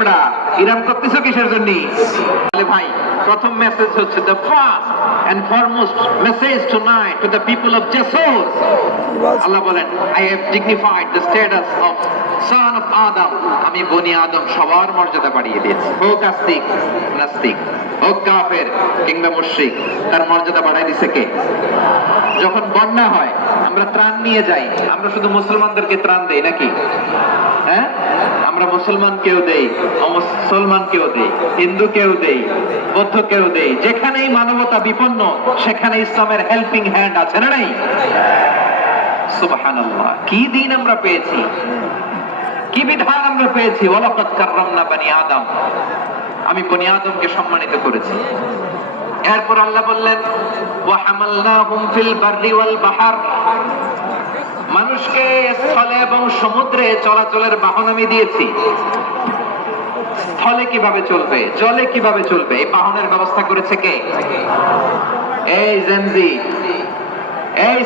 তোমরা ইরান করতেছো কিসের জন্য? ভাই প্রথম মেসেজ হচ্ছে the first and foremost message tonight to the people of Jasur. আল্লাহ বলেন I have dignified the status of son of Adam. আমি বনি আদম সবার মর্যাদা বাড়িয়ে দিয়েছি, হোক আস্তিক নাস্তিক, হোক কাফের কিংবা মুশরিক, তার মর্যাদা বাড়াই দিছে কে? যখন বন্যা হয় আমরা ত্রাণ নিয়ে যাই, আমরা শুধু মুসলমানদেরকে ত্রাণ দেই নাকি? হ্যাঁ, আমরা মুসলমানকেও দেই, অমুসলমানকেও দেই, হিন্দুকেও দেই, বৌদ্ধকেও দেই। যেখানেই মানবতা বিপন্ন সেখানে ইসলামের হেল্পিং হ্যান্ড আছে না নাই? সুবহানাল্লাহ, কি দিন আমরা পেয়েছি, কি বিধান আমরা পেয়েছি। ওয়ালাকাদ কাররামনা বনি আদম, আমি বনি আদমকে সম্মানিত করেছি। এরপর আল্লাহ বললেন ওয়া হামালনাহুম ফিল বাররি ওয়াল বাহর, মানুষকে স্থলে এবং সমুদ্রে চলাচলের বাহন আমি দিয়েছি। স্থলে কিভাবে চলবে, জলে কিভাবে চলবে, এই বাহনের ব্যবস্থা করেছে কে? এই জেনজি, এই